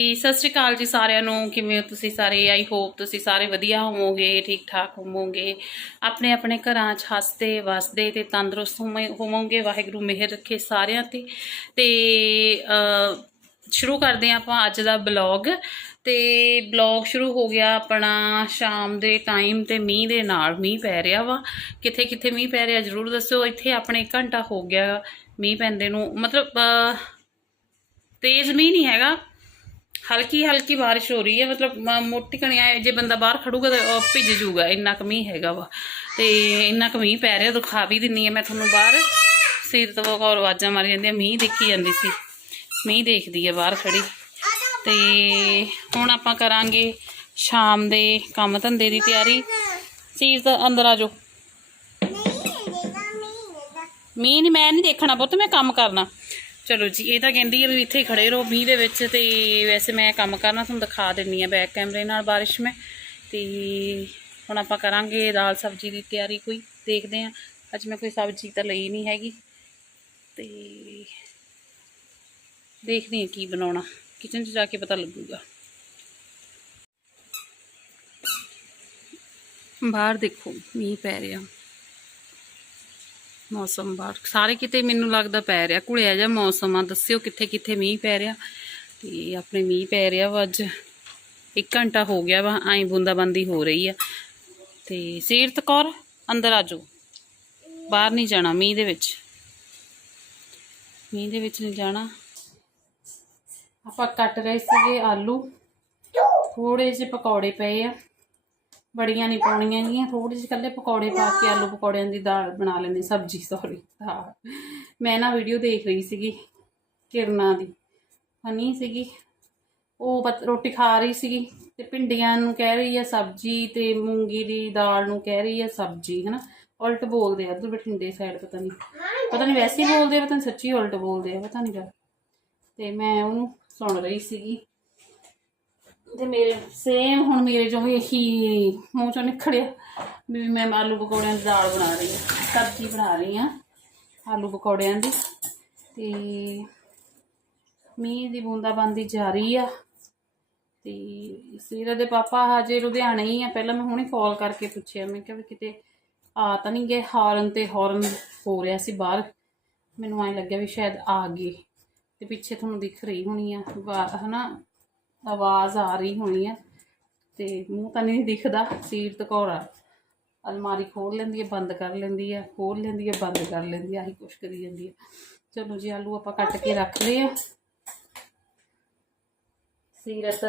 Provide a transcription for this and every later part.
ਜੀ, ਸਤਿ ਸ਼੍ਰੀ ਅਕਾਲ ਜੀ ਸਾਰਿਆਂ ਨੂੰ। ਕਿਵੇਂ ਹੋ ਤੁਸੀਂ ਸਾਰੇ? ਆਈ ਹੋਪ ਤੁਸੀਂ ਸਾਰੇ ਵਧੀਆ ਹੋਵੋਗੇ ਠੀਕ ਠਾਕ ਹੋਵੋਗੇ। ਆਪਣੇ ਆਪਣੇ ਘਰਾਂ 'ਚ ਹੱਸਦੇ ਵਸਦੇ ਤੇ ਤੰਦਰੁਸਤ ਹੋਵੇਂ- ਹੋਵੋਗੇ। ਵਾਹਿਗੁਰੂ ਮਿਹਰ ਰੱਖੇ ਸਾਰਿਆਂ ਤੇ। ਤੇ ਸ਼ੁਰੂ ਕਰਦੇ ਹਾਂ ਆਪਾਂ ਅੱਜ ਦਾ ਬਲੌਗ ਤੇ ਬਲੌਗ ਸ਼ੁਰੂ ਹੋ ਗਿਆ ਆਪਣਾ ਸ਼ਾਮ ਦੇ ਟਾਈਮ ਤੇ ਮੀਂਹ ਦੇ ਨਾਲ ਮੀਂਹ ਪੈ ਰਿਹਾ ਵਾ। ਕਿੱਥੇ ਕਿੱਥੇ ਮੀਂਹ ਪੈ ਰਿਹਾ ਜਰੂਰ ਦੱਸਿਓ। ਇੱਥੇ ਆਪਣੇ ਇੱਕ ਘੰਟਾ ਹੋ ਗਿਆ ਮੀਂਹ ਪੈਂਦੇ ਨੂੰ। ਮਤਲਬ ਤੇਜ਼ ਮੀਂਹ ਨਹੀਂ ਹੈਗਾ। ਹਲਕੀ ਹਲਕੀ ਬਾਰਿਸ਼ ਹੋ ਰਹੀ ਹੈ ਮਤਲਬ ਮੋਟੀ ਕਣੀਆਂ ਜੇ ਬੰਦਾ ਬਾਹਰ ਖੜੂਗਾ ਤਾਂ ਭਿੱਜ ਜੂਗਾ ਇੰਨਾ ਕੁ ਮੀਂਹ ਹੈਗਾ ਵਾ। ਤੇ ਇੰਨਾ ਕੁ ਮੀਂਹ ਪੈ ਰਿਹਾ ਦਿਖਾ ਵੀ ਦਿੰਨੀ ਆ ਮੈਂ ਤੁਹਾਨੂੰ ਬਾਹਰ। ਸੀਰਤ ਕੌਰ ਆਵਾਜ਼ਾਂ ਮਾਰੀ ਜਾਂਦੀ ਆ ਮੀਂਹ ਦੇਖੀ ਜਾਂਦੀ ਸੀ। ਮੀਂਹ ਦੇਖਦੀ ਆ ਬਾਹਰ ਖੜੀ। ਤੇ ਹੁਣ ਆਪਾਂ ਕਰਾਂਗੇ ਸ਼ਾਮ ਦੇ ਕੰਮ ਧੰਦੇ ਦੀ ਤਿਆਰੀ। ਸੀਰਤ ਅੰਦਰ ਆ ਜਾਓ। ਮੀਂਹ ਨਹੀਂ ਮੈਂ ਨਹੀਂ ਦੇਖਣਾ ਪੁੱਤ ਮੈਂ ਕੰਮ ਕਰਨਾ। ਚਲੋ ਜੀ, ਇਹ ਤਾਂ ਕਹਿੰਦੀ ਹੈ ਵੀ ਇੱਥੇ ਹੀ ਖੜੇ ਰਹੋ, ਮੀਂਹ ਦੇ ਵਿੱਚ ਤੇ ਵੈਸੇ ਮੈਂ ਕੰਮ ਕਰਨਾ ਤੁਹਾਨੂੰ ਦਿਖਾ ਦਿੰਨੀ ਆ ਬੈਕ ਕੈਮਰੇ ਨਾਲ ਬਾਰਿਸ਼ ਮੈਂ। ਤੇ ਹੁਣ ਆਪਾਂ ਕਰਾਂਗੇ ਦਾਲ ਸਬਜ਼ੀ ਦੀ ਤਿਆਰੀ ਕੋਈ, ਦੇਖਦੇ ਆ। ਅੱਜ ਮੈਂ ਕੋਈ ਸਬਜ਼ੀ ਤਾਂ ਲਈ ਨਹੀਂ ਹੈਗੀ। ਤੇ ਦੇਖਦੇ ਆ ਕੀ ਬਣਾਉਣਾ ਕਿਚਨ 'ਚ ਜਾ ਕੇ ਪਤਾ ਲੱਗੂਗਾ। ਬਾਹਰ ਦੇਖੋ, ਮੀਂਹ ਪੈ ਰਿਹਾ। ਮੌਸਮ ਬਾਹਰ। ਸਾਰੇ ਕਿਤੇ ਮੈਨੂੰ ਲੱਗਦਾ ਪੈ ਰਿਹਾ। ਘੁਲਿਆ ਜਿਹਾ ਮੌਸਮ ਆ, ਦੱਸਿਓ ਕਿੱਥੇ ਕਿੱਥੇ ਮੀਂਹ ਪੈ ਰਿਹਾ। ਤੇ ਆਪਣੇ ਮੀਂਹ ਪੈ ਰਿਹਾ ਵਾ ਅੱਜ। 1 ਘੰਟਾ ਹੋ ਗਿਆ ਵਾ ਐਂ ਬੂੰਦਾਬੰਦੀ ਹੋ ਰਹੀ ਆ। ਤੇ ਸੀਰਤ ਕੌਰ, ਅੰਦਰ ਆ ਜਾਓ। ਬਾਹਰ ਨਹੀਂ ਜਾਣਾ ਮੀਂਹ ਦੇ ਵਿੱਚ। ਮੀਂਹ ਦੇ ਵਿੱਚ ਨਹੀਂ ਜਾਣਾ। ਆਪਾਂ ਕੱਟ ਰਹੇ ਸੀਗੇ ਆਲੂ। ਥੋੜੇ ਜਿਹੇ ਪਕੌੜੇ ਪਏ ਆ। ਬੜੀਆਂ ਨਹੀਂ ਪਾਉਣੀਆਂ ਗੀਆਂ ਥੋੜੇ ਜਿਹੇ ਕੱਲੇ ਪਕੌੜੇ ਪਾ ਕੇ ਆਲੂ ਪਕੌੜਿਆਂ ਦੀ ਦਾਲ ਬਣਾ ਲੈਂਦੇ ਸਬਜੀ ਸੌਰੀ ਦਾਲ। ਮੈਂ ਨਾ ਵੀਡੀਓ ਦੇਖ ਰਹੀ ਸੀਗੀ ਕਿਰਨਾ ਦੀ ਹਨੀ ਸੀਗੀ। ਉਹ ਰੋਟੀ ਖਾ ਰਹੀ ਸੀਗੀ ਤੇ ਭਿੰਡੀਆਂ ਨੂੰ ਕਹਿ ਰਹੀ ਹੈ ਸਬਜੀ ਤੇ ਮੂੰਗੀ ਦੀ ਦਾਲ ਨੂੰ ਕਹਿ ਰਹੀ ਹੈ ਸਬਜੀ ਹਨਾ? ਉਲਟ ਬੋਲਦੇ ਆ ਉਧਰ ਬਠਿੰਡੇ ਸਾਈਡ ਪਤਾ ਨਹੀਂ ਪਤਾ ਨਹੀਂ ਵੈਸੇ ਹੀ ਬੋਲਦੇ ਆ ਪਤਾ ਨਹੀਂ ਸੱਚੀ ਉਲਟ ਬੋਲਦੇ ਆ ਪਤਾ ਨਹੀਂ ਗਾ ਤੇ ਮੈਂ ਉਹਨੂੰ ਸੁਣ ਰਹੀ ਸੀਗੀ। ਤੇ ਮੇਰੇ ਸੇਮ ਹੁਣ ਮੇਰੇ ਜੋ ਇਹੀ ਮੂੰਹ ਚੋਂ ਨਿਕਲਿਆ ਵੀ ਮੈਂ ਆਲੂ ਪਕੌੜਿਆਂ ਦੀ ਦਾਲ ਬਣਾ ਰਹੀ ਹਾਂ, ਸਬਜ਼ੀ ਬਣਾ ਰਹੀ ਹਾਂ, ਆਲੂ ਪਕੌੜਿਆਂ ਦੀ ਤੇ ਮੀਂਹ ਦੀ ਬੂੰਦਾਬਾਂਦੀ ਜਾਰੀ ਆ ਤੇ ਸੀਰਤ ਦੇ ਪਾਪਾ ਹਜੇ ਲੁਧਿਆਣੇ ਹੀ ਆ, ਪਹਿਲਾਂ ਮੈਂ ਹੁਣੇ ਕਾਲ ਕਰਕੇ ਪੁੱਛਿਆ, ਮੈਂ ਕਿਹਾ ਵੀ ਕਿਤੇ ਆ ਤਾਂ ਨਹੀਂ ਗਏ, ਹਾਰਨ ਤੇ ਹਾਰਨ ਹੋ ਰਿਹਾ ਸੀ ਬਾਹਰ, ਮੈਨੂੰ ਐਂ ਲੱਗਿਆ ਵੀ ਸ਼ਾਇਦ ਆ ਗਏ ਤੇ ਪਿੱਛੇ ਤੁਹਾਨੂੰ ਦਿਖ ਰਹੀ ਹੋਣੀ ਆ, ਵਾ- ਹਨਾ ਆਵਾਜ਼ ਆ ਰਹੀ ਹੋਣੀ ਹੈ ਤੇ ਮੂੰਹ ਤਾਂ ਨਹੀਂ ਦਿਖਦਾ ਸੀਰਤ ਕੌਰ ਅਲਮਾਰੀ ਖੋਲ ਲੈਂਦੀ ਹੈ ਬੰਦ ਕਰ ਲੈਂਦੀ ਹੈ ਖੋਲ ਲੈਂਦੀ ਹੈ ਬੰਦ ਕਰ ਲੈਂਦੀ ਹੈ ਆਹੀ ਕੁਛ ਕਰੀ ਜਾਂਦੀ ਹੈ ਚਲੋ ਜੀ, ਆਲੂ ਆਪਾਂ ਕੱਟ ਕੇ ਰੱਖ ਲਏ ਆ। ਸੀਰਤ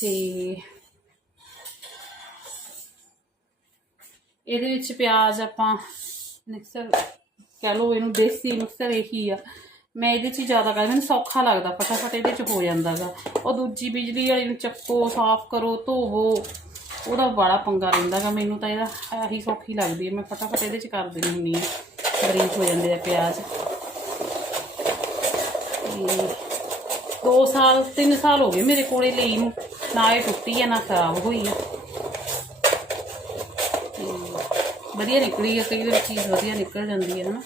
ਤੇ ਇਹਦੇ ਵਿੱਚ ਪਿਆਜ਼ ਆਪਾਂ ਮਿਕਸਰ ਕਹਿ ਲਓ, ਇਹਨੂੰ ਦੇਸੀ ਮਿਕਸਰ ਇਹੀ ਆ। ਮੈਂ ਇਹਦੇ 'ਚ ਹੀ ਜ਼ਿਆਦਾ ਕਰ, ਮੈਨੂੰ ਸੌਖਾ ਲੱਗਦਾ, ਫਟਾਫਟ ਇਹਦੇ 'ਚ ਹੋ ਜਾਂਦਾਗਾ। ਉਹ ਦੂਜੀ ਬਿਜਲੀ ਵਾਲੀ ਨੂੰ ਚੱਕੋ, ਸਾਫ਼ ਕਰੋ, ਧੋਵੋ, ਉਹਦਾ ਬੜਾ ਪੰਗਾ ਰਹਿੰਦਾਗਾ। ਮੈਨੂੰ ਤਾਂ ਇਹਦਾ ਆਹੀ ਸੌਖੀ ਲੱਗਦੀ ਹੈ, ਮੈਂ ਫਟਾਫਟ ਇਹਦੇ 'ਚ ਕਰ ਦਿੰਦੀ ਹੁੰਦੀ ਹਾਂ। ਬਰੀਕ ਹੋ ਜਾਂਦੇ ਆ ਪਿਆਜ਼। ਤੇ 2 ਸਾਲ, ਤਿੰਨ ਸਾਲ ਹੋ ਗਏ ਮੇਰੇ ਕੋਲੇ ਲਈ ਨੂੰ। ਨਾ ਇਹ ਟੁੱਟੀ ਹੈ ਨਾ ਖਰਾਬ ਹੋਈ ਆ। ਵਧੀਆ ਨਿਕਲੀ ਆ, ਕਈ ਵਾਰ ਚੀਜ਼ ਵਧੀਆ ਨਿਕਲ ਜਾਂਦੀ ਹੈ ਹਨਾ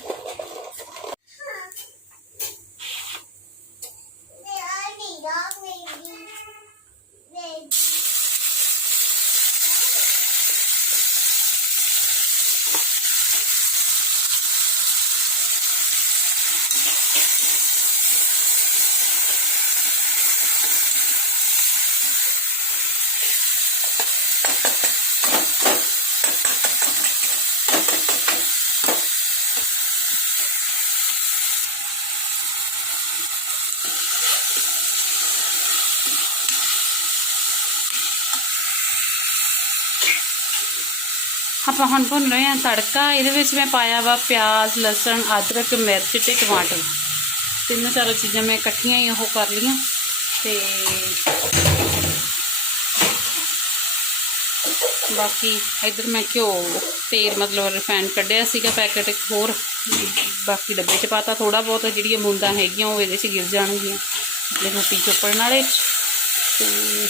ਆਪਾਂ ਹੁਣ ਭੁੰਨ ਰਹੇ ਹਾਂ ਤੜਕਾ। ਇਹਦੇ ਵਿੱਚ ਮੈਂ ਪਾਇਆ ਵਾ ਪਿਆਜ਼, ਲਸਣ, ਅਦਰਕ, ਮਿਰਚ ਤੇ ਟਮਾਟਰ। ਤਿੰਨੋਂ ਚਾਰੋਂ ਚੀਜ਼ਾਂ ਮੈਂ ਇਕੱਠੀਆਂ ਹੀ ਉਹ ਕਰ ਲਈਆਂ ਤੇ ਬਾਕੀ ਇਧਰ ਮੈਂ ਘਿਓ, ਤੇਲ ਮਤਲਬ ਰਿਫਾਈਂਡ ਕੱਢਿਆ ਸੀਗਾ ਪੈਕੇਟ ਇੱਕ ਹੋਰ। ਬਾਕੀ ਡੱਬੇ 'ਚ ਪਾਤਾ ਥੋੜਾ ਬਹੁਤ, ਜਿਹੜੀਆਂ ਬੂੰਦਾਂ ਹੈਗੀਆਂ ਉਹ ਇਹਦੇ 'ਚ ਗਿਰ ਜਾਣਗੀਆਂ। ਤੇ ਰੋਟੀ ਚੋਪੜਨ ਵਾਲੇ ਤੇ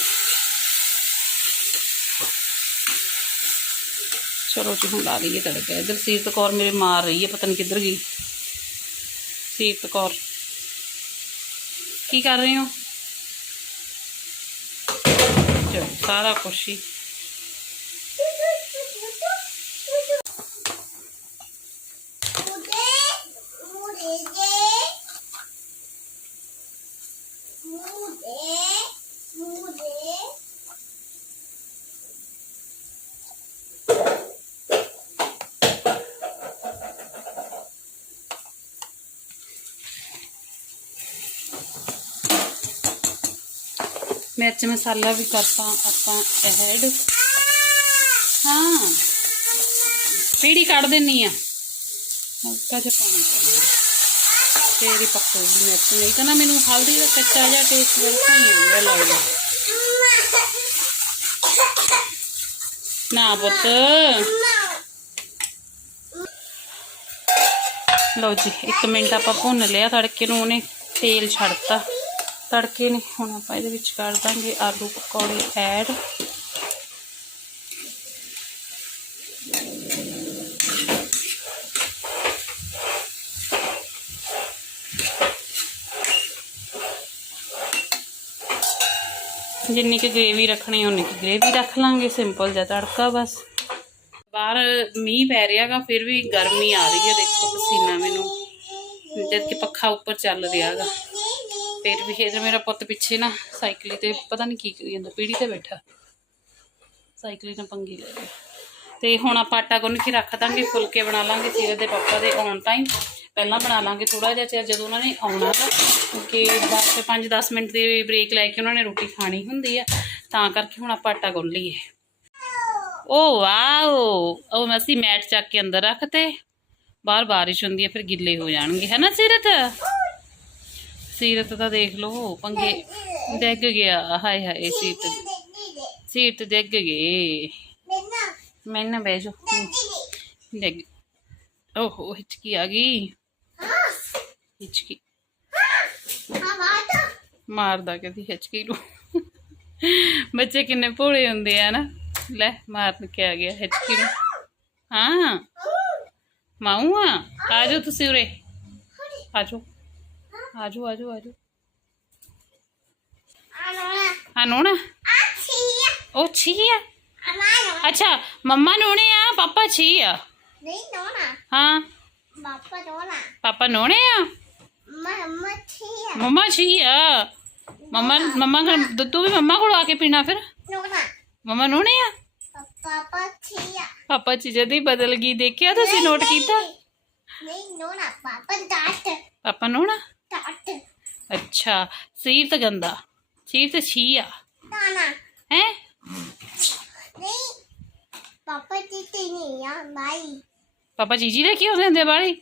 ਚਲੋ ਜੀ, ਹੁਣ ਲਾ ਲਈਏ ਤੜਕਾ। ਇਧਰ ਸੀਰਤ ਕੌਰ ਮੇਰੇ ਮਾਰ ਰਹੀ ਹੈ, ਪਤਾ ਨਹੀਂ ਕਿੱਧਰ ਗਈ। ਸੀਰਤ ਕੌਰ, ਕੀ ਕਰ ਰਹੇ ਹੋ? ਚਲੋ, ਸਾਰਾ ਕੁਛ ਹੀ। ਮਿਰਚ ਮਸਾਲਾ ਵੀ ਕਰਤਾ, ਆਪਾਂ ਐਡ ਹਾਂ। ਪੀੜੀ ਕੱਢ ਦਿੰਨੀ ਆ। ਹਲਕਾ ਜਿਹਾ ਪਾਣੀ ਪਾਉਣਾ। ਫੇਰ ਹੀ ਪੱਕੂਗੀ ਮਿਰਚ। ਨਹੀਂ ਤਾਂ ਨਾ ਮੈਨੂੰ ਹਲਦੀ ਦਾ ਕੱਚਾ ਜਿਹਾ ਟੇਸਟ ਬਿਲਕੁਲ ਨਹੀਂ ਵਧੀਆ ਲੱਗਦਾ। ਨਾ ਪੁੱਤ। ਲਓ ਜੀ 1 ਮਿੰਟ ਆਪਾਂ ਭੁੰਨ ਲਿਆ, ਤੜਕੇ ਨੂੰ ਉਹਨੇ ਤੇਲ ਛੱਡਤਾ। ਤੜਕੇ ਨੇ ਹੁਣ ਆਪਾਂ ਇਹਦੇ ਵਿੱਚ ਕਰ ਦਾਂਗੇ ਆਲੂ ਪਕੌੜੇ ਐਡ। ਜਿੰਨੀ ਕਿ ਗ੍ਰੇਵੀ ਰੱਖਣੀ ਉਨੀ ਕਿ ਗ੍ਰੇਵੀ ਰੱਖ ਲਾਂਗੇ ਸਿੰਪਲ ਜਿਹਾ ਤੜਕਾ ਬਸ। ਬਾਹਰ ਮੀਂਹ ਪੈ ਰਿਹਾਗਾ ਫਿਰ ਵੀ ਗਰਮੀ ਆ ਰਹੀ ਹੈ, ਦੇਖੋ ਪਸੀਨਾ ਮੈਨੂੰ। ਜਦ ਕਿ ਪੱਖਾ ਉੱਪਰ ਚੱਲ ਰਿਹਾਗਾ ਫਿਰ ਵੀ ਇਹ ਮੇਰਾ ਪੁੱਤ ਪਿੱਛੇ ਨਾ ਸਾਈਕਲੀ ਤੇ, ਪਤਾ ਨਹੀਂ ਕੀ ਕਰੀ ਜਾਂਦਾ, ਪੀੜੀ ਤੇ ਬੈਠਾ। ਸਾਈਕਲੀ ਨਾਲ ਪੰਗੀ ਲੈ ਰਿਹਾ ਤੇ ਹੁਣ ਆਪਾਂ ਆਟਾ ਗੁੰਨ ਕੇ ਰੱਖ ਦਾਂਗੇ, ਫੁਲਕੇ ਬਣਾ ਲਾਂਗੇ, ਸੀਰਤ ਦੇ ਪਾਪਾ ਦੇ ਆਉਣ ਟਾਈਮ ਪਹਿਲਾਂ ਬਣਾ ਲਾਂਗੇ ਥੋੜਾ ਜਿਹਾ ਚਿਰ, ਜਦੋਂ ਉਹਨਾਂ ਨੇ ਆਉਣਾ ਵਾ, ਕਿਉਂਕਿ ਬਾਅਦ ਚ 5-10 ਮਿੰਟ ਦੀ ਬ੍ਰੇਕ ਲੈ ਕੇ ਉਹਨਾਂ ਨੇ ਰੋਟੀ ਖਾਣੀ ਹੁੰਦੀ ਆ, ਤਾਂ ਕਰਕੇ ਹੁਣ ਆਪਾਂ ਆਟਾ ਗੁੰਨ ਲਈਏ। Oh wow! ਉਹ ਅਸੀਂ ਮੈਟ ਚੱਕ ਕੇ ਅੰਦਰ ਰੱਖਤੇ ਬਾਹਰ ਬਾਰਿਸ਼ ਹੁੰਦੀ ਹੈ ਫਿਰ ਗਿੱਲੇ ਹੋ ਜਾਣਗੇ। ਹੈ ਨਾ ਸੀਰਤ? ਸੀਰਤ ਤਾਂ ਦੇਖ ਲਓ ਪੰਗੇ ਡਿੱਗ ਗਿਆ ਹਾਏ ਹਾਏ ਸੀਰਤ ਸੀਰਤ ਡਿੱਗ ਗਈ ਮੈਂ ਨਾ ਬਹਿ ਜਾ ਡਿੱਗ ਓਹੋ ਹਿਚਕੀ ਆ ਗਈ ਹਿਚਕੀ ਮਾਰਦਾ ਕਦੀ ਹਿਚਕੀ ਨੂੰ ਬੱਚੇ ਕਿੰਨੇ ਭੋਲੇ ਹੁੰਦੇ ਆ ਨਾ ਲੈ ਮਾਰਨ ਕੇ ਆ ਗਿਆ ਹਿਚਕੀ ਨੂੰ ਹਾਂ ਮਾਊ ਆ ਆ ਜਾਓ ਤੁਸੀਂ ਉਰੇ ਆ ਜਾਓ ਆ ਜਾਓ ਆ ਜਾਓ ਆ ਜਾਓ ਆ ਨੋਣਾ ਉਹ ਛੀ ਆ ਅੱਛਾ ਮੰਮਾ ਨੋਣੇ ਆ ਪਾਪਾ ਛੀ ਆ ਹਾਂ ਪਾਪਾ ਨੋਣੇ ਆ ਮੰਮਾ ਛੀ ਆ ਮੰਮਾ ਮੰਮਾ ਕੋਲ ਦੁੱਧ ਵੀ ਮੰਮਾ ਕੋਲ ਆ ਕੇ ਪੀਣਾ ਫਿਰ ਮੰਮਾ ਨੋਣੇ ਆ ਪਾਪਾ ਚ ਜਦੀ ਬਦਲ ਗਈ ਦੇਖਿਆ ਤੁਸੀਂ ਨੋਟ ਕੀਤਾ ਪਾਪਾ ਅੱਛਾ ਸੀਰਤ ਗੰਦਾ। ਸੀਰਤ ਛੀ ਆ। ਹੈ? ਪਾਪਾ ਜੀ ਤੇ ਨਹੀਂ ਆ ਬਾਈ। ਪਾਪਾ ਚੀਜੀ ਲੈ ਕੇ ਆਉਂਦੇ ਹੁੰਦੇ ਬਾੜੀ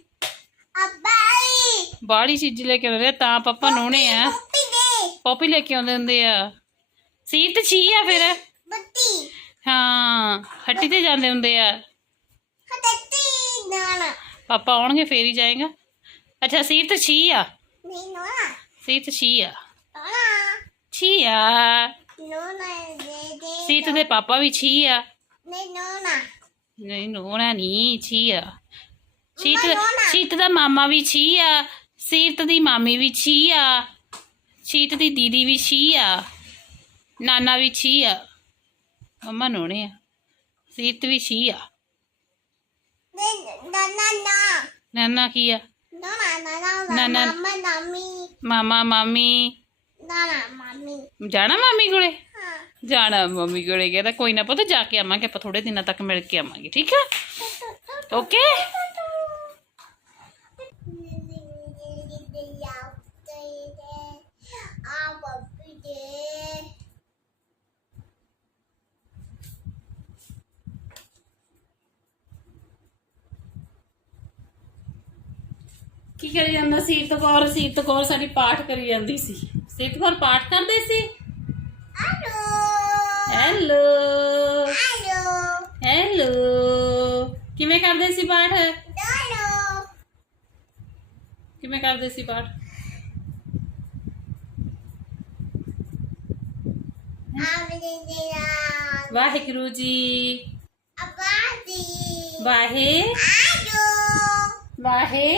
ਅਬਾਈ ਬਾੜੀ ਚੀਜੀ ਲੈ ਕੇ ਆਉਂਦੇ ਆ, ਤਾਂ ਪਾਪਾ ਨੋਣੇ ਆ। ਪੱਪੀ ਦੇ। ਪੋਪੀ ਲੈ ਕੇ ਆਉਂਦੇ ਹੁੰਦੇ ਆ। ਸੀਰਤ ਛੀ ਆ ਫਿਰ। ਬੱਤੀ। ਹਾਂ ਹੱਟੀ ਤੇ ਜਾਂਦੇ ਹੁੰਦੇ ਆ। ਹੱਤੀ ਨਾਨਾ ਪਾਪਾ ਆਉਣਗੇ ਫੇਰ ਹੀ ਜਾਏਗਾ। ਅੱਛਾ ਸੀਰਤ ਛੀ ਆ। ਨਹੀਂ ਨੋਨਾ ਸੀਰਤ ਛੀ ਆ ਨੋਨਾ ਛੀ ਆ ਨੋਨਾ ਦੇ ਦੇ ਸੀਰਤ ਦੇ ਪਾਪਾ ਵੀ ਛੀ ਆ ਨਹੀਂ ਨੋਨਾ ਨਹੀਂ ਨੋਣਾ ਨਹੀਂ ਛੀ ਆ ਸੀਰਤ ਨੋਣਾ। ਸੀਰਤ ਦਾ ਮਾਮਾ ਵੀ ਛੀ ਆ ਸੀਰਤ ਦੀ ਮਾਮੀ ਵੀ ਛੀ ਆ ਸੀਰਤ ਦੀ ਦੀਦੀ ਵੀ ਛੀ ਆ ਨਾਨਾ ਵੀ ਛੀ ਆ ਮੰਮਾ ਨੋਣੇ ਆ ਸੀਰਤ ਵੀ ਛੀ ਆ ਨਹੀਂ ਨਾਨਾ ਨਾ ਨਾਨਾ ਕੀ ਆ ਨਾਨਾ ਨਾਨਾ ਨਾਨਾ। ਮਮਾ ਨਾਮੀ ਮਾਮਾ ਮਾਮੀ ਨਾਨਾ ਮਾਮੀ ਜਾਣਾ ਮਾਮੀ ਕੋਲੇ ਹਾਂ ਜਾਣਾ ਮੰਮੀ ਕੋਲੇ ਕਹਿੰਦਾ ਕੋਈ ਨਾ ਪੁੱਤ ਜਾ ਕੇ ਆਵਾਂਗੇ ਆਪਾਂ ਥੋੜੇ ਦਿਨਾਂ ਤੱਕ ਮਿਲ ਕੇ ਆਵਾਂਗੇ ਠੀਕ ਆ ਓਕੇ ਆ ਬੱਬੀ ਦੇ ਕੀ ਕਰੀ ਜਾਂਦਾ? ਸੀਰਤ ਕੌਰ ਸੀਰਤ ਕੌਰ ਸਾਡੀ ਪਾਠ ਕਰੀ ਜਾਂਦੀ ਸੀ। ਸੀਰਤ ਕੌਰ ਪਾਠ ਕਰਦੇ ਸੀ? ਹੈਲੋ ਹੈਲੋ ਹੈਲੋ ਹੈਲੋ ਕਿਵੇਂ ਕਰਦੇ ਸੀ ਪਾਠ? ਹੈਲੋ ਕਿਵੇਂ ਕਰਦੇ ਸੀ ਪਾਠ? ਆਮਨੇ ਦੇਰਾ ਵਾਹਿਗੁਰੂ ਜੀ। ਅਬਾਦੀ ਵਾਹਿ। ਆਜੋ ਵਾਹਿ।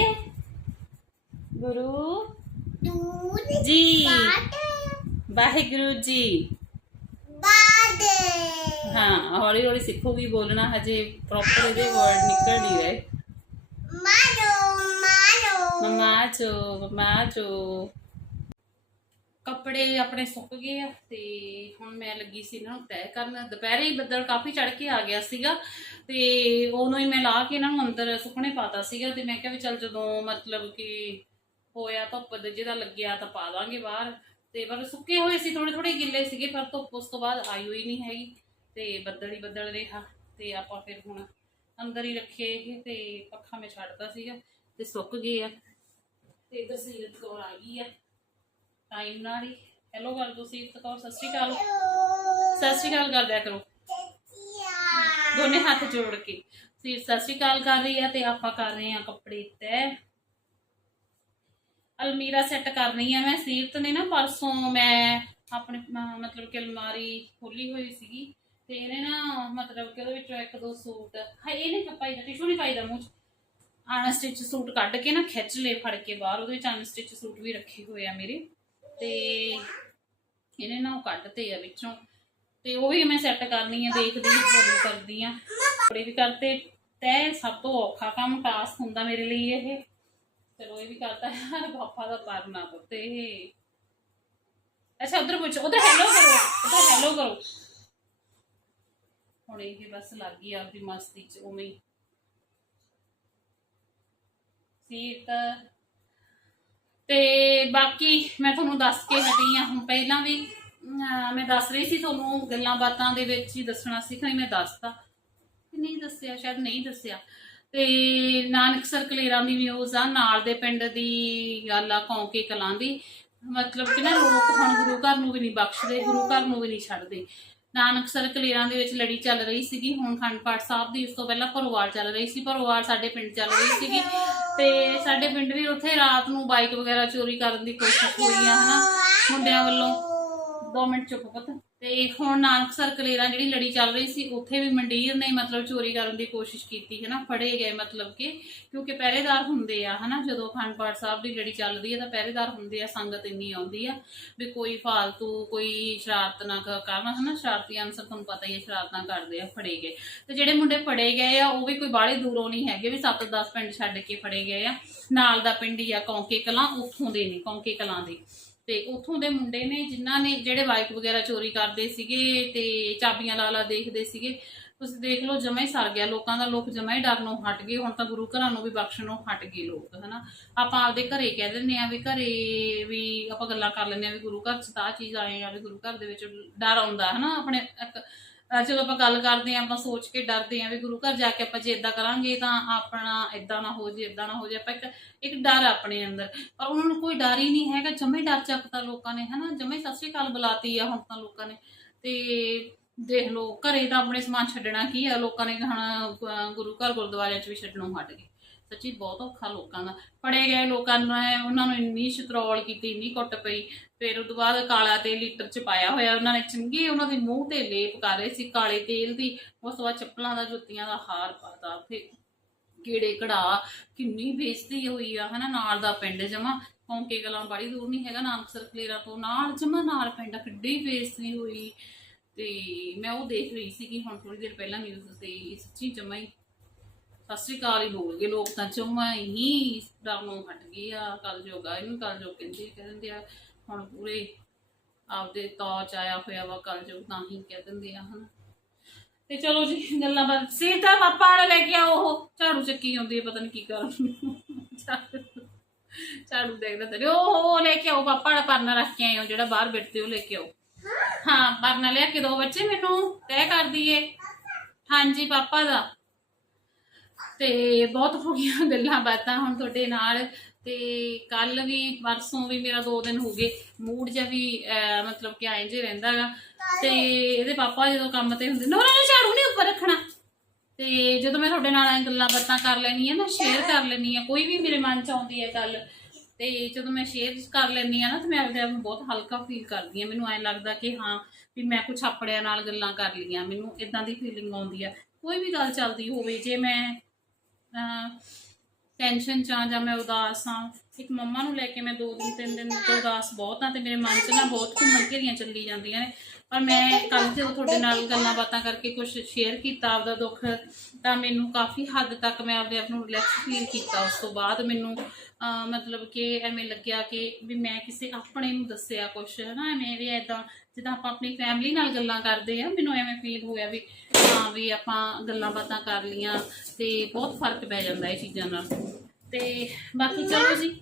ਗੁਰੂ ਦੂ ਵਾਹਿਗੁਰੂ ਜੀ। ਬਾਦ ਵਾਹਿਗੁਰੂ ਜੀ। ਬਾਦ ਹਾਂ ਹੌਲੀ ਹੌਲੀ ਸਿੱਖੋਗੀ ਬੋਲਣਾ ਹਜੇ ਪ੍ਰੋਪਰ ਇਹਦੇ ਵਰਡ ਨਿਕਲ ਨਹੀਂ ਰਹੇ। ਮਾਰੋ ਮਾਰੋ। ਮਮਾ ਜੋ ਮਮਾ ਜੋ ਕੱਪੜੇ ਆਪਣੇ ਸੁੱਕ ਗਏ ਆ ਤੇ ਹੁਣ ਮੈਂ ਲੱਗੀ ਸੀ ਇਹਨਾਂ ਨੂੰ ਤੈਅ ਕਰਨ। ਦੁਪਹਿਰੇ ਹੀ ਬੱਦਲ ਕਾਫੀ ਚੜ ਕੇ ਆ ਗਿਆ ਸੀਗਾ ਤੇ ਉਹਨੂੰ ਹੀ ਮੈਂ ਲਾ ਕੇ ਇਹਨਾਂ ਨੂੰ ਅੰਦਰ ਸੁੱਕਣੇ ਪਾਤਾ ਸੀਗਾ ਤੇ ਮੈਂ ਕਿਹਾ ਵੀ ਚੱਲ ਜਦੋਂ ਮਤਲਬ ਕਿ ਹੋਇਆ ਧੁੱਪ ਦੇ ਜਿਹਦਾ ਲੱਗਿਆ ਤਾਂ ਪਾ ਦਾਂਗੇ ਬਾਹਰ। ਤੇ ਪਰ ਸੁੱਕੇ ਹੋਏ ਸੀ ਥੋੜੇ ਥੋੜੇ ਗਿੱਲੇ ਸੀਗੇ, ਪਰ ਧੁੱਪ ਉਸ ਤੋਂ ਬਾਅਦ ਆਈ ਹੋਈ ਨਹੀਂ ਹੈਗੀ। ਤੇ ਬੱਦਲ ਹੀ ਬੱਦਲ ਰਿਹਾ। ਤੇ ਆਪਾਂ ਫਿਰ ਹੁਣ ਅੰਦਰ ਹੀ ਰੱਖੇ ਇਹ, ਤੇ ਪੱਖਾ ਮੈਂ ਛੱਡਦਾ ਸੀਗਾ, ਤੇ ਸੁੱਕ ਗਏ ਆ। ਤੇ ਇਧਰ ਸੀਰਤ ਕੌਰ ਆ ਗਈ ਆ। ਟਾਈਮ ਨਾਲ ਹੀ। ਹੈਲੋ ਕਰ ਦੋ ਸੀਰਤ ਕੌਰ, ਸਤਿ ਸ਼੍ਰੀ ਅਕਾਲ। ਸਤਿ ਸ਼੍ਰੀ ਅਕਾਲ ਕਰ ਦਿਆ ਕਰੋ। ਦੋਨੇ ਹੱਥ ਜੋੜ ਕੇ। ਸੀਰ ਸਤਿ ਸ਼੍ਰੀ ਅਕਾਲ ਕਰ ਰਹੀ ਆ ਤੇ ਆਪਾਂ ਕਰ ਰਹੇ ਆ ਕੱਪੜੇ ਤੈ ਅਲਮੀਰਾ ਸੈੱਟ ਕਰਨੀ ਆ ਮੈਂ। ਸੀਰਤ ਨੇ ਨਾ ਪਰਸੋਂ ਮੈਂ ਆਪਣੇ ਮਤਲਬ ਕਿ ਅਲਮਾਰੀ ਖੋਲੀ ਹੋਈ ਸੀਗੀ ਤੇ ਇਹਨੇ ਨਾ, ਮਤਲਬ ਕਿ ਉਹਦੇ ਵਿੱਚੋਂ ਇੱਕ ਦੋ ਸੂਟ ਹਾਂ ਇਹ ਨਹੀਂ ਪਾਈਦਾ ਟਿਸ਼ੂ ਨਹੀਂ ਪਾਈ ਦਾ ਮੂੰਹ 'ਚ। ਅਨਸਟਿਚ ਸੂਟ ਕੱਢ ਕੇ ਨਾ ਖਿੱਚ ਲਏ, ਫੜ ਕੇ ਬਾਹਰ, ਉਹਦੇ ਵਿੱਚ ਅਨਸਟਿਚ ਸੂਟ ਵੀ ਰੱਖੇ ਹੋਏ ਆ ਮੇਰੇ। ਤੇ ਇਹਨੇ ਨਾ ਉਹ ਕੱਢਤੇ ਆ ਵਿੱਚੋਂ। ਤੇ ਉਹ ਵੀ ਮੈਂ ਸੈੱਟ ਕਰਨੀ ਆ, ਦੇਖਦੀ ਫੋਲੋ ਕਰਦੀ ਆ ਕੱਪੜੇ ਵੀ ਕਰਤੇ ਤੈ ਸਭ ਤੋਂ ਔਖਾ ਕੰਮ ਟਾਸਕ ਹੁੰਦਾ ਮੇਰੇ ਲਈ ਇਹ। ਚਲੋ ਇਹ ਵੀ ਕਰਤਾ ਹੈ ਪਾਪਾ ਦਾ ਕਰਨਾ ਪੁੱਤੇ ਇਹ ਅੱਛਾ ਉਧਰ ਪੁੱਛ ਉਧਰ ਹੈਲੋ ਕਰੋ ਉਧਰ ਹੈਲੋ ਕਰੋ। ਹੁਣ ਇਹ ਬਸ ਲੱਗ ਗਈ ਆਪਦੀ ਮਸਤੀ ਚ ਉਵੇਂ ਹੀ। ਸੀਟ। ਤੇ ਬਾਕੀ ਮੈਂ ਤੁਹਾਨੂੰ ਦੱਸ ਕੇ ਹਟੀ ਆ ਹੁਣ ਪਹਿਲਾਂ ਵੀ ਅਮ, ਮੈਂ ਦੱਸ ਰਹੀ ਸੀ ਤੁਹਾਨੂੰ ਗੱਲਾਂ ਬਾਤਾਂ ਦੇ ਵਿੱਚ ਹੀ ਦੱਸਣਾ ਸੀ ਕਿ ਮੈਂ ਦੱਸਤਾ। ਕਿ ਨਹੀਂ ਦੱਸਿਆ ਸ਼ਾਇਦ ਨਹੀਂ ਦੱਸਿਆ। ਤੇ ਨਾਨਕ ਸਰਕਲੇਰਾਂ ਦੀ ਨਿਊਜ਼ ਆ, ਨਾਲ ਦੇ ਪਿੰਡ ਦੀ ਗੱਲ ਆ ਕੌਂਕੇ ਕਲਾਂ ਦੀ। ਮਤਲਬ ਕਿ ਨਾ ਲੋਕ ਹੁਣ ਗੁਰੂ ਘਰ ਨੂੰ ਵੀ ਨਹੀਂ ਬਖਸ਼ਦੇ, ਗੁਰੂ ਘਰ ਨੂੰ ਵੀ ਨਹੀਂ ਛੱਡਦੇ। ਨਾਨਕਸਰ ਕਲੇਰਾਂ ਦੇ ਵਿੱਚ ਲੜੀ ਚੱਲ ਰਹੀ ਸੀਗੀ, ਹੁਣ ਖੰਡ ਪਾਠ ਸਾਹਿਬ ਦੀ, ਉਸ ਤੋਂ ਪਹਿਲਾਂ ਭਰੋਵਾਲ ਚੱਲ ਰਹੀ ਸੀ, ਭਰੋਵਾਲ ਸਾਡੇ ਪਿੰਡ ਚੱਲ ਰਹੀ ਸੀਗੀ। ਤੇ ਸਾਡੇ ਪਿੰਡ ਵੀ ਉੱਥੇ ਰਾਤ ਨੂੰ ਬਾਈਕ ਵਗੈਰਾ ਚੋਰੀ ਕਰਨ ਦੀ ਕੋਸ਼ਿਸ਼ ਹੋਈ ਆ, ਹਨਾ, ਮੁੰਡਿਆਂ ਵੱਲੋਂ। 2 ਮਿੰਟ ਚੁੱਪ ਪੁੱਤ। ਤੇ ਹੁਣ ਨਾਨਕਸਰ ਕਲੇਰਾਂ ਜਿਹੜੀ ਲੜੀ ਚੱਲ ਰਹੀ ਸੀ, ਉੱਥੇ ਵੀ ਮੰਡੀਰ ਨੇ ਮਤਲਬ ਚੋਰੀ ਕਰਨ ਦੀ ਕੋਸ਼ਿਸ਼ ਕੀਤੀ ਹੈ ਨਾ ਫੜੇ ਗਏ ਮਤਲਬ ਕਿ, ਕਿਉਂਕਿ ਪਹਿਰੇਦਾਰ ਹੁੰਦੇ ਆ, ਹਨਾ? ਜਦੋਂ ਅਖੰਡ ਪਾਠ ਸਾਹਿਬ ਦੀ ਲੜੀ ਚੱਲਦੀ ਹੈ ਤਾਂ ਪਹਿਰੇਦਾਰ ਹੁੰਦੇ ਆ, ਸੰਗਤ ਇੰਨੀ ਆਉਂਦੀ ਆ ਵੀ ਕੋਈ ਫਾਲਤੂ, ਕੋਈ ਸ਼ਰਾਰਤ ਨਾ ਕਰਨ, ਹਨਾ? ਸ਼ਰਾਰਤੀ ਅਨਸਰ ਤੁਹਾਨੂੰ ਪਤਾ ਹੀ ਹੈ ਸ਼ਰਾਰਤਾਂ ਕਰਦੇ ਆ, ਫੜੇ ਗਏ। ਤੇ ਜਿਹੜੇ ਮੁੰਡੇ ਫੜੇ ਗਏ ਆ, ਉਹ ਵੀ ਕੋਈ ਬਾਹਲੇ ਦੂਰੋਂ ਨਹੀਂ ਹੈਗੇ, ਵੀ 7-10 ਪਿੰਡ ਛੱਡ ਕੇ ਫੜੇ ਗਏ ਆ। ਨਾਲ ਦਾ ਪਿੰਡ ਹੀ ਆ, ਕੌਂਕੇ ਕਲਾਂ, ਉੱਥੋਂ ਦੇ ਨੇ, ਕੌਂਕੇ ਕਲਾਂ ਦੇ। ਤੇ ਉੱਥੋਂ ਦੇ ਮੁੰਡੇ ਨੇ ਜਿਨ੍ਹਾਂ ਨੇ ਜਿਹੜੇ ਬਾਈਕ ਵਗੈਰਾ ਚੋਰੀ ਕਰਦੇ ਸੀਗੇ ਤੇ ਚਾਬੀਆਂ ਲਾਲਾ ਦੇਖਦੇ ਸੀਗੇ, ਤੁਸੀਂ ਦੇਖ ਲਓ ਜਮਾ ਹੀ ਸਰ ਗਿਆ, ਲੋਕਾਂ ਦਾ ਲੋਕ ਜਮਾ ਹੀ ਡਰਨੋਂ ਹਟ ਗਏ, ਹੁਣ ਤਾਂ ਗੁਰੂ ਘਰਾਂ ਨੂੰ ਵੀ ਬਖਸ਼ਣੋਂ ਹਟ ਗਏ ਲੋਕ, ਹਨਾ। ਆਪਾਂ ਆਪਦੇ ਘਰੇ ਕਹਿ ਦਿੰਦੇ ਆ ਵੀ ਘਰੇ ਵੀ ਆਪਾਂ ਗੱਲਾਂ ਕਰ ਲੈਂਦੇ ਆ ਵੀ ਗੁਰੂ ਘਰ ਚ ਤਾਂ ਚੀਜ਼ ਆਏ ਆ ਵੀ ਗੁਰੂ ਘਰ ਦੇ ਵਿੱਚ ਡਰ ਆਉਂਦਾ, ਹਨਾ, ਆਪਣੇ ਇੱਕ ਜਦੋਂ ਆਪਾਂ ਗੱਲ ਕਰਦੇ ਆ ਆਪਾਂ ਸੋਚ ਕੇ ਡਰਦੇ ਆ ਵੀ ਗੁਰੂ ਘਰ ਜਾ ਕੇ ਆਪਾਂ ਜੇ ਇਦਾਂ ਕਰਾਂਗੇ ਤਾਂ ਆਪਣਾ ਇਦਾਂ ਨਾ ਹੋ ਜੇ ਇਦਾਂ ਨਾ ਹੋ ਜੇ। ਆਪਾਂ ਇੱਕ ਇੱਕ ਡਰ ਆਪਣੇ ਅੰਦਰ। ਪਰ ਉਹਨਾਂ ਨੂੰ ਕੋਈ ਡਰ ਹੀ ਨਹੀਂ ਹੈਗਾ, ਜਮੇ ਡਰ ਚੱਕਤਾ ਲੋਕਾਂ ਨੇ, ਹਨਾ? ਜਮੇ ਸਤਿ ਸ਼੍ਰੀ ਅਕਾਲ ਬੁਲਾਤੀ ਆ ਹੁਣ ਤਾਂ ਲੋਕਾਂ ਨੇ। ਤੇ ਦੇਖ ਲਓ, ਘਰੇ ਤਾਂ ਆਪਣੇ ਸਮਾਨ ਛੱਡਣਾ ਕੀ ਆ? ਲੋਕਾਂ ਨੇ ਕਹਣਾ ਗੁਰੂ ਘਰ ਗੁਰਦੁਆਰਿਆਂ 'ਚ ਵੀ ਛੱਡਣੋਂ ਹਟ ਗਏ। ਸੱਚੀ ਬਹੁਤ ਔਖਾ ਲੋਕਾਂ ਦਾ। ਫੜੇ ਗਏ ਲੋਕਾਂ ਨੂੰ ਐਂ ਉਹਨਾਂ ਨੂੰ ਇੰਨੀ ਸ਼ਤਰੋਲ ਕੀਤੀ, ਇੰਨੀ ਕੁੱਟ ਪਈ। ਫਿਰ ਉਸ ਤੋਂ ਬਾਅਦ ਕਾਲਾ ਤੇਲ ਲੀਟਰ 'ਚ ਪਾਇਆ ਹੋਇਆ, ਉਹਨਾਂ ਨੇ ਚੰਗੇ ਉਹਨਾਂ ਦੇ ਮੂੰਹ ਤੇ ਲੇਪ ਕਰ ਰਹੇ ਸੀ ਕਾਲੇ ਤੇਲ ਦੀ। ਉਸ ਤੋਂ ਬਾਅਦ ਚੱਪਲਾਂ ਦਾ, ਜੁੱਤੀਆਂ ਦਾ ਹਾਰ ਪਾਤਾ। ਫਿਰ ਕੀੜੇ ਕੜਾ ਕਿੰਨੀ ਬੇਇੱਜ਼ਤੀ ਹੋਈ ਆ, ਹਨਾ, ਨਾਲ ਦਾ ਪਿੰਡ ਜਮਾ। ਕੌਂਕੇ ਕਲਾਂ ਬੜੀ ਦੂਰ ਨਹੀਂ ਹੈਗਾ ਨਾਨਕਸਰ ਕਲੇਰਾ ਤੋਂ ਨਾਲ ਜਮਾ, ਨਾਲ ਪਿੰਡ, ਕਿੱਡੀ ਬੇਇੱਜ਼ਤੀ ਹੋਈ। ਤੇ ਮੈਂ ਉਹ ਦੇਖ ਰਹੀ ਸੀ ਕਿ ਹੁਣ ਥੋੜੀ ਦੇਰ ਪਹਿਲਾਂ ਨਿਊਜ਼ ਤੇ ਸੱਚੀ ਜਮਾ ਹੀ ਸਤਿ ਸ਼੍ਰੀ ਅਕਾਲ ਹੀ ਬੋਲ ਗਏ ਲੋਕ ਤਾਂ ਜਮਾ ਹੀ ਡਰਨੋਂ ਹਟ ਗਈ ਆ ਕੱਲ ਜੋਗਾ ਇਹਨੂੰ ਕੱਲ ਜੋ ਕਹਿੰਦੇ ਕਹਿ ਆ, ਹੁਣ ਪੂਰੇ ਆਪਦੇ ਤੌਚ ਆਇਆ ਹੋਇਆ ਵਾ ਕੱਲ ਜੋ ਤਾਂ ਹੀ ਕਹਿ ਦਿੰਦੇ ਆ, ਹਨਾ। ਤੇ ਚਲੋ ਜੀ, ਗੱਲਾਂ ਬਾਤ ਸੀਤਾ ਪਾਪਾ ਵਾਲਾ ਲੈ ਕੇ ਆਓ, ਉਹ ਝਾੜੂ ਚੱਕੀ ਆਉਂਦੀ ਹੈ ਪਤਾ ਨਹੀਂ ਕੀ ਕਰਨ ਝਾੜੂ- ਦੇਖਦਾ ਤੇ ਉਹ ਲੈ ਕੇ ਆਓ, ਪਾਪਾ ਵਾਲਾ ਪਰਨਾ ਰੱਖ ਕੇ ਆਏ ਹੋ, ਜਿਹੜਾ ਬਾਹਰ ਬੈਠਦੇ ਉਹ ਲੈ ਕੇ ਆਓ। ਹਾਂ, ਪਰਨਾ ਲਿਆ ਕੇ ਦੋ ਬੱਚੇ ਮੈਨੂੰ, ਤੈਅ ਕਰ ਦਈਏ। ਹਾਂਜੀ, ਪਾਪਾ ਦਾ। ਤੇ ਬਹੁਤ ਹੋ ਗਈਆਂ ਗੱਲਾਂ ਬਾਤਾਂ ਹੁਣ ਤੁਹਾਡੇ ਨਾਲ। ਤੇ ਕੱਲ ਵੀ, ਪਰਸੋਂ ਵੀ ਮੇਰਾ 2 ਦਿਨ ਹੋ ਗਏ। ਮੂਡ ਜਿਹਾ ਵੀ ਮਤਲਬ ਕਿ ਐਂ ਜੇ ਰਹਿੰਦਾ ਗਾ। ਤੇ ਇਹਦੇ ਪਾਪਾ ਜਦੋਂ ਕੰਮ ਤੇ ਹੁੰਦੇ, ਨੋਰਾ ਨੇ ਝਾੜੂ ਨਹੀਂ ਉੱਪਰ ਰੱਖਣਾ। ਤੇ ਜਦੋਂ ਮੈਂ ਤੁਹਾਡੇ ਨਾਲ ਐਂ ਗੱਲਾਂ ਬਾਤਾਂ ਕਰ ਲੈਣੀ ਆ ਨਾ ਸ਼ੇਅਰ ਕਰ ਲੈਣੀ ਆ ਕੋਈ ਵੀ ਮੇਰੇ ਮਨ ਚ ਆਉਂਦੀ ਹੈ ਗੱਲ, ਤੇ ਜਦੋਂ ਮੈਂ ਸ਼ੇਅਰ ਕਰ ਲੈਂਦੀ ਆ ਨਾ, ਤੇ ਮੈਂ ਆਪਣੇ ਆਪ ਨੂੰ ਬਹੁਤ ਹਲਕਾ ਫੀਲ ਕਰਦੀ ਆ ਮੈਨੂੰ ਐਂ ਲੱਗਦਾ ਕਿ ਹਾਂ, ਵੀ ਮੈਂ ਕੁਝ ਆਪਣਿਆਂ ਨਾਲ ਗੱਲਾਂ ਕਰ ਲਈਆਂ, ਮੈਨੂੰ ਇਦਾਂ ਦੀ ਫੀਲਿੰਗ ਆਉਂਦੀ ਆ। ਕੋਈ ਵੀ ਗੱਲ ਚੱਲਦੀ ਹੋਵੇ, ਜੇ ਮੈਂ ਟੈਨਸ਼ਨ ਚ ਆ ਜਾਂ ਮੈਂ ਉਦਾਸ ਹਾਂ। ਇੱਕ ਮੰਮਾ ਨੂੰ ਲੈ ਕੇ ਮੈਂ ਦੋ ਦਿਨ, ਤਿੰਨ ਦਿਨ ਤੋਂ ਉਦਾਸ ਬਹੁਤ ਆ ਤੇ ਮੇਰੇ ਮਨ 'ਚ ਨਾ ਬਹੁਤ ਘੁੰਮਣ ਘੇਰੀਆਂ ਚੱਲੀ ਜਾਂਦੀਆਂ ਨੇ। ਪਰ ਮੈਂ ਕੱਲ ਜਦੋਂ ਤੁਹਾਡੇ ਨਾਲ ਗੱਲਾਂ ਬਾਤਾਂ ਕਰਕੇ ਕੁਝ ਸ਼ੇਅਰ ਕੀਤਾ ਆਪਦਾ ਦੁੱਖ, ਤਾਂ ਮੈਨੂੰ ਕਾਫੀ ਹੱਦ ਤੱਕ ਮੈਂ ਆਪਦੇ ਆਪ ਨੂੰ ਰਿਲੈਕਸ ਫੀਲ ਕੀਤਾ। ਉਸ ਤੋਂ ਬਾਅਦ ਮੈਨੂੰ ਮਤਲਬ ਕਿ ਐਵੇਂ ਲੱਗਿਆ ਕਿ ਵੀ ਮੈਂ ਕਿਸੇ ਆਪਣੇ ਨੂੰ ਦੱਸਿਆ ਕੁਝ ਹਨਾ? ਐਵੇਂ ਵੀ ਐਦਾਂ ਜਿੱਦਾਂ ਆਪਾਂ ਆਪਣੀ ਫੈਮਿਲੀ ਨਾਲ ਗੱਲਾਂ ਕਰਦੇ ਆ ਮੈਨੂੰ ਐਵੇਂ ਫੀਲ ਹੋਇਆ ਵੀ, ਹਾਂ, ਵੀ ਆਪਾਂ ਗੱਲਾਂ ਬਾਤਾਂ ਕਰ ਲੀਆਂ ਤੇ ਬਹੁਤ ਫ਼ਰਕ ਪੈ ਜਾਂਦਾ ਇਹ ਚੀਜ਼ਾਂ ਨਾਲ। ਤੇ ਬਾਕੀ ਚਲੋ ਜੀ।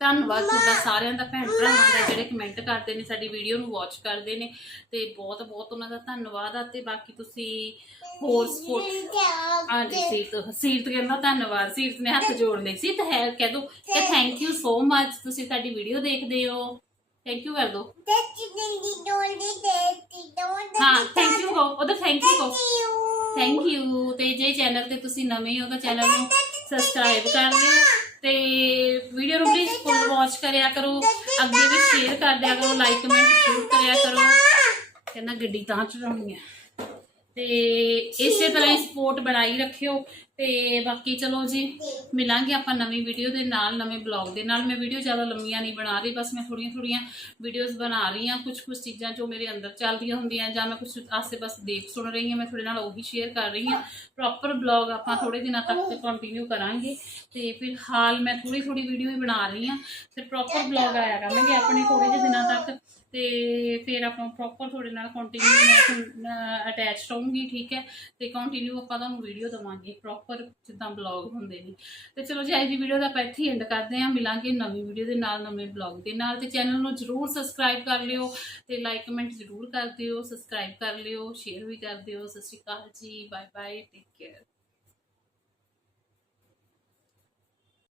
ਧੰਨਵਾਦ ਤੁਹਾਡਾ ਸਾਰਿਆਂ ਦਾ ਭੈਣ ਭਰਾਵਾਂ ਦਾ ਜਿਹੜੇ ਕਮੈਂਟ ਕਰਦੇ ਨੇ ਸਾਡੀ ਵੀਡੀਓ ਨੂੰ ਵਾਚ ਕਰਦੇ ਨੇ ਤੇ ਬਹੁਤ ਬਹੁਤ ਉਹਨਾਂ ਦਾ ਧੰਨਵਾਦ ਆ ਤੇ ਬਾਕੀ ਤੁਸੀਂ ਹੋਰ ਸਪੋਰਟ ਹਾਂਜੀ ਸੀਰਤ ਸੀਰਤ ਕਹਿੰਦਾ ਧੰਨਵਾਦ ਸੀਰਤ ਨੇ ਹੱਥ ਜੋੜ ਲਏ ਸੀ ਤਾਂ ਹੈ ਕਹਿ ਦੋ ਕਿ ਥੈਂਕ ਯੂ ਸੋ ਮਚ ਤੁਸੀਂ ਸਾਡੀ ਵੀਡੀਓ ਦੇਖਦੇ ਹੋ ਥੈਂਕ ਯੂ ਕਰ ਦੋ ਹਾਂ ਥੈਂਕ ਯੂ ਕਹੋ ਉਹਦਾ ਥੈਂਕ ਯੂ ਕਹੋ ਥੈਂਕ ਯੂ ਤੇ ਜੇ ਚੈਨਲ ਤੇ ਤੁਸੀਂ ਨਵੇਂ ਹੋ ਤਾਂ ਚੈਨਲ ਨੂੰ ਸਬਸਕ੍ਰਾਈਬ ਕਰ ਲਿਓ ਤੇ ਵੀਡੀਓ ਨੂੰ ਪਲੀਜ਼ ਫੁੱਲ ਵਾਚ ਕਰਿਆ ਕਰੋ। ਅੱਗੇ ਵੀ ਸ਼ੇਅਰ ਕਰ ਦਿਆ ਕਰੋ ਲਾਈਕ ਕਮੈਂਟ ਜ਼ਰੂਰ ਕਰਿਆ ਕਰੋ। ਕਹਿੰਦਾ ਗੱਡੀ ਤਾਂ ਚਲਾਉਣੀ ਹੈ ਤੇ ਇਸੇ ਤਰ੍ਹਾਂ ਹੀ ਸਪੋਰਟ ਬਣਾਈ ਰੱਖਿਓ। ਤੇ ਬਾਕੀ ਚਲੋ ਜੀ, ਮਿਲਾਂਗੇ ਆਪਾਂ ਨਵੀਂ ਵੀਡੀਓ ਦੇ ਨਾਲ, ਨਵੇਂ ਬਲੌਗ ਦੇ ਨਾਲ। ਮੈਂ ਵੀਡੀਓ ਜ਼ਿਆਦਾ ਲੰਮੀਆਂ ਨਹੀਂ ਬਣਾ ਰਹੀ, ਬਸ ਮੈਂ ਥੋੜੀਆਂ ਥੋੜੀਆਂ ਵੀਡੀਓਜ਼ ਬਣਾ ਰਹੀ ਹਾਂ ਕੁਝ ਕੁਝ ਚੀਜ਼ਾਂ ਜੋ ਮੇਰੇ ਅੰਦਰ ਚੱਲਦੀਆਂ ਹੁੰਦੀਆਂ ਜਾਂ ਮੈਂ ਕੁਝ ਆਸੇ-ਪਾਸੇ ਦੇਖ ਸੁਣ ਰਹੀ ਹਾਂ, ਮੈਂ ਤੁਹਾਡੇ ਨਾਲ ਉਹੀ ਸ਼ੇਅਰ ਕਰ ਰਹੀ ਹਾਂ। ਪ੍ਰੋਪਰ ਬਲੌਗ ਆਪਾਂ ਥੋੜੇ ਦਿਨਾਂ ਤੱਕ ਕੰਟੀਨਿਊ ਕਰਾਂਗੇ। ਤੇ ਫਿਰ ਹਾਲ ਮੈਂ ਥੋੜੀ ਥੋੜੀ ਵੀਡੀਓ ਹੀ ਬਣਾ ਰਹੀ ਹਾਂ। ਫਿਰ ਪ੍ਰੋਪਰ ਬਲੌਗ ਆਇਆ ਕਰਾਂਗੇ ਆਪਣੇ ਥੋੜੇ ਜਿਹੇ ਦਿਨਾਂ ਤੱਕ। ਤੇ ਫਿਰ ਆਪਾਂ ਪ੍ਰੋਪਰ ਤੁਹਾਡੇ ਨਾਲ ਕੰਟੀਨਿਊ ਅਟੈਚ ਰਹੂੰਗੀ, ਠੀਕ ਹੈ? ਤੇ ਕੰਟੀਨਿਊ ਆਪਾਂ ਤੁਹਾਨੂੰ ਵੀਡੀਓ ਦਵਾਂਗੇ ਪ੍ਰੋਪਰ ਜਿੱਦਾਂ ਬਲੌਗ ਹੁੰਦੇ ਨੇ। ਤੇ ਚਲੋ ਜੀ ਅੱਜ ਦੀ ਵੀਡੀਓ ਦਾ ਆਪਾਂ ਇੱਥੇ ਐਂਡ ਕਰਦੇ ਹਾਂ। ਮਿਲਾਂਗੇ ਨਵੀਂ ਵੀਡੀਓ ਦੇ ਨਾਲ ਨਵੇਂ ਬਲੌਗ ਦੇ ਨਾਲ। ਤੇ ਚੈਨਲ ਨੂੰ ਜਰੂਰ ਸਬਸਕ੍ਰਾਈਬ ਕਰ ਲਿਓ ਤੇ ਲਾਈਕ ਕਮੈਂਟ ਜਰੂਰ ਕਰ ਦਿਓ। ਸਬਸਕ੍ਰਾਈਬ ਕਰ ਲਿਓ ਸ਼ੇਅਰ ਵੀ ਕਰ ਦਿਓ। ਸਤਿ ਸ਼੍ਰੀ ਅਕਾਲ ਜੀ। Bye bye take care